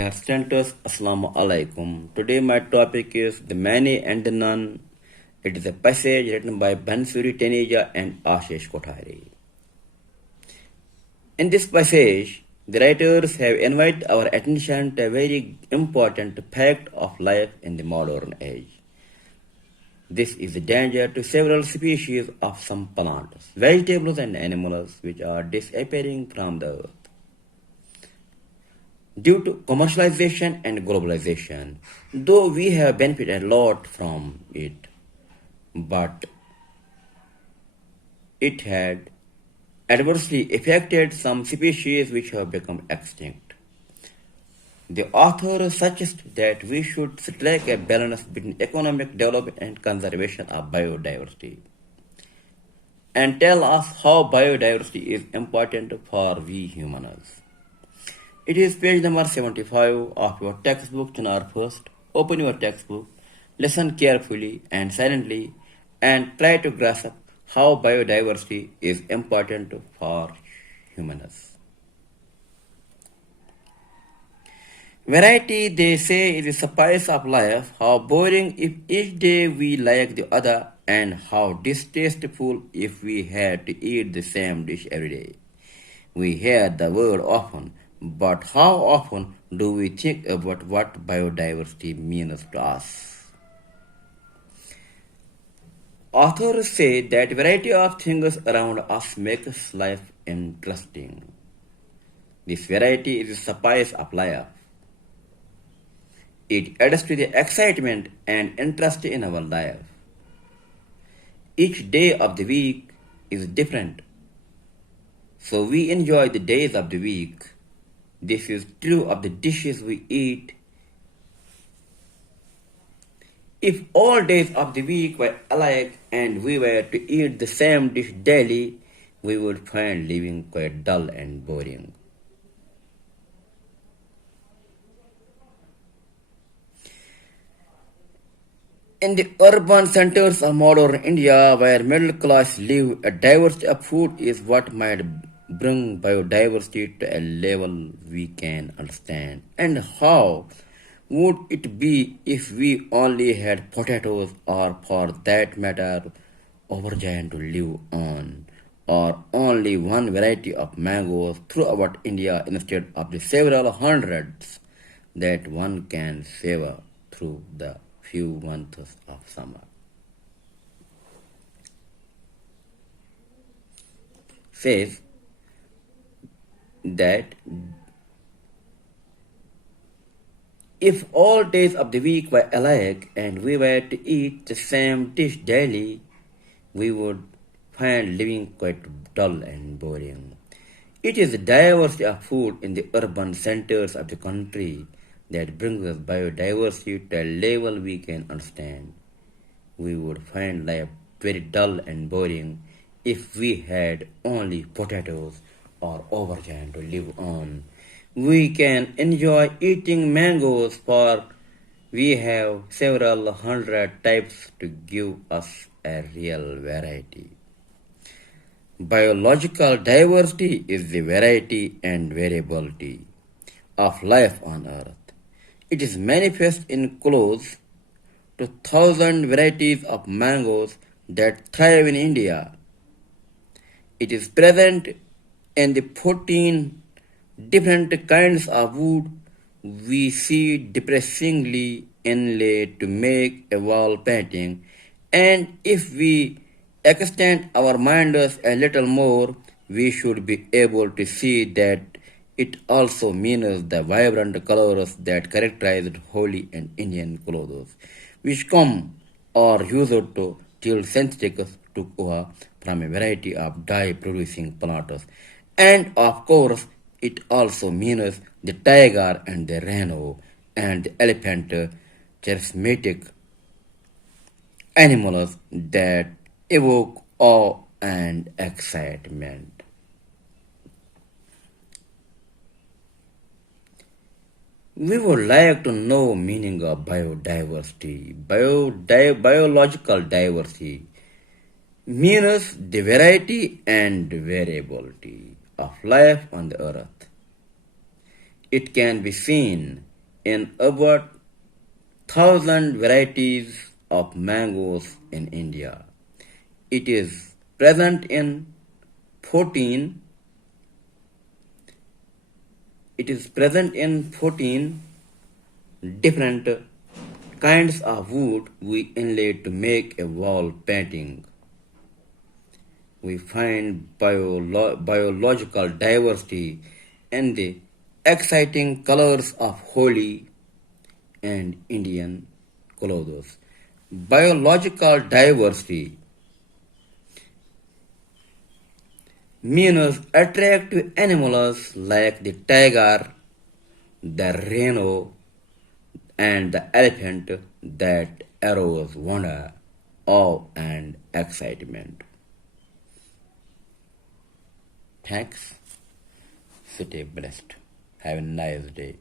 Dear students, Assalamu alaikum. Today my topic is The Many and the None. It is a passage written by Bansuri, Teneja and Asish kothari. In this passage, the writers have invited our attention to a very important fact of life in the modern age. This is the danger to several species of some plants, vegetables and animals which are disappearing from the earth. Due to commercialization and globalization, though we have benefited a lot from it, but it had adversely affected some species which have become extinct. The author suggests that we should strike a balance between economic development and conservation of biodiversity and tell us how biodiversity is important for we humans. It is page number 75 of your textbook, Chanar First. Open your textbook, listen carefully and silently, and try to grasp how biodiversity is important for humans. Variety, they say, is the spice of life. How boring if each day we like the other, and how distasteful if we had to eat the same dish every day. We hear the word often, but how often do we think about what biodiversity means to us? Authors say that variety of things around us makes life interesting. This variety is the spice of life. It adds to the excitement and interest in our life. Each day of the week is different, so we enjoy the days of the week. This is true of the dishes we eat. If all days of the week were alike and we were to eat the same dish daily, we would find living quite dull and boring. In the urban centers of modern India, where middle class live, a diversity of food is what might bring biodiversity to a level we can understand. And how would it be if we only had potatoes, or for that matter, aubergine to live on, or only one variety of mangoes throughout India instead of the several hundreds that one can savor through the few months of summer? Says that if all days of the week were alike and we were to eat the same dish daily, we would find living quite dull and boring. It is the diversity of food in the urban centers of the country that brings us biodiversity to a level we can understand. We would find life very dull and boring if we had only potatoes or aubergine to live on. We can enjoy eating mangoes, for we have several hundred types to give us a real variety. Biological diversity is the variety and variability of life on earth. It is manifest in close to 1,000 varieties of mangoes that thrive in India. It is present in the 14 different kinds of wood we see depressingly inlaid to make a wall painting. And if we extend our minds a little more, we should be able to see that it also means the vibrant colors that characterize holy and Indian clothes, which come or used to till synthetics took over from a variety of dye-producing plants. And of course, it also means the tiger and the rhino and the elephant, charismatic animals that evoke awe and excitement. We would like to know meaning of biodiversity. Biological diversity means the variety and variability of life on the earth. It can be seen in about 1,000 varieties of mangoes in India. It is present in 14 it is present in 14 different kinds of wood we inlay to make a wall painting. We find biological diversity in the exciting colors of holy and Indian clothes. Biological diversity means attractive animals like the tiger, the rhino, and the elephant that arouse wonder, awe, and excitement. Thanks. Stay blessed. Have a nice day.